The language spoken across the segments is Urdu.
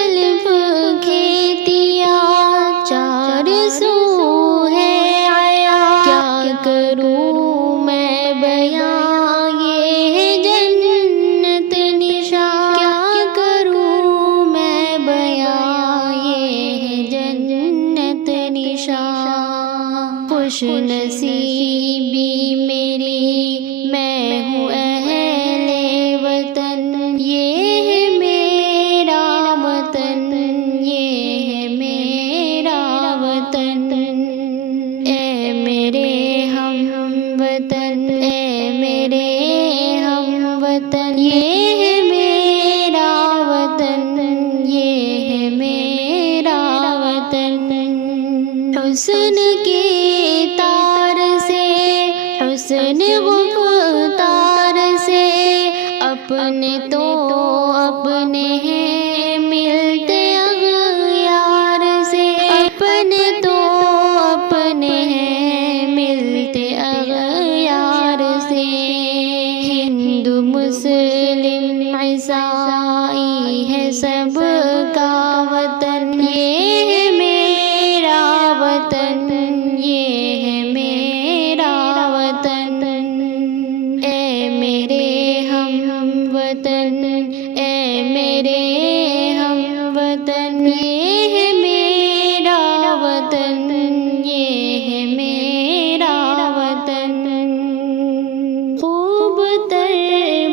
طلب کھیتیاں چار سو ہے آیا، کیا کروں میں بیاں یہ ہے جنت نشاں، کیا کروں میں بیاں یہ ہے جنت نشاں۔ خوش نصیبی میری میں ہوں اہل وطن، یہ ہے میرا وطن، یہ ہے میرا وطن۔ اے میرے ہم وطن، اے میرے ہم وطن، یہ ہے میرا وطن، یہ ہے میرا وطن۔ حسن کے تار سے، حسن گفتار سے، اپنے تو اپنے ہیں ملتے اغیار سے، اپنے تو اپنے ہیں ملتے اغیار سے۔ ہندو مسلم عیسائی ہے سب کا وطن، یہ ہے میرا وطن، یہ ہے میرا وطن۔ اے میرے ہم وطن، اے میرے ہم وطن، یہ ہے میرا وطن، یہ ہے میرا وطن۔ خوب تر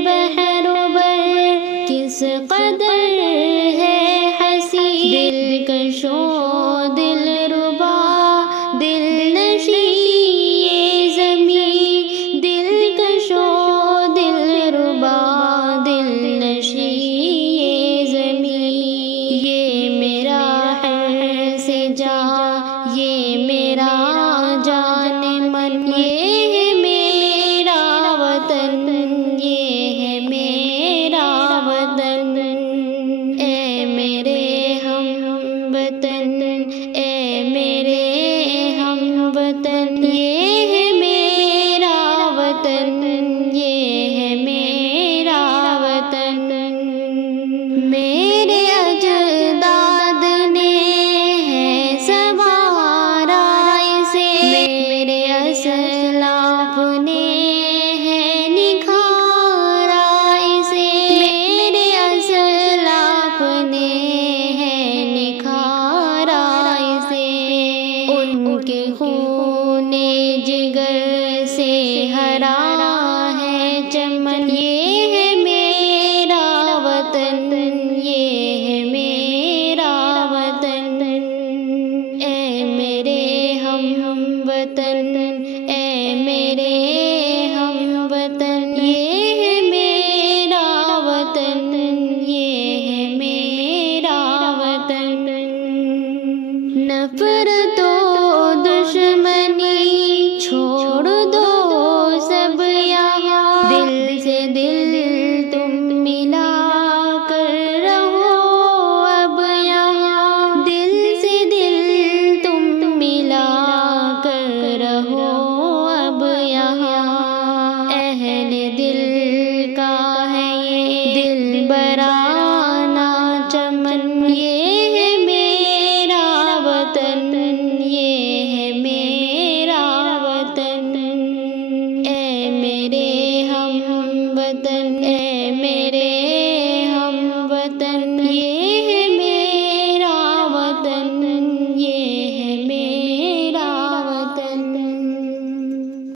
بحر و بر کس قدر ہے حسین، دلکش و دلربا دلنشیں یہ زمین، دلکش و دلربا دلنشیں یہ زمین۔ یہ میرا ہر سے جا، یہ میرا جان من، یہ ہے میرا وطن، یہ ہے میرا وطن۔ اے میرے ہم وطن، اے میرے ہم وطن، یہ ہے میرا وطن، یہ ہے میرا وطن۔ میرے اجداد نے ہے سنوارا اسے، میرے اسلاف نے ہے نکھارا اسے، میرے اسلاف نے ہے نکھارا اسے۔ ان کے خون جگر سے ہرا ہے چمن، یہ ہے میرا وطن، یہ ہے میرا وطن۔ اے میرے ہم وطن، اے میرے ہم وطن، یہ ہے میرا وطن، یہ ہے میرا وطن۔ نفرت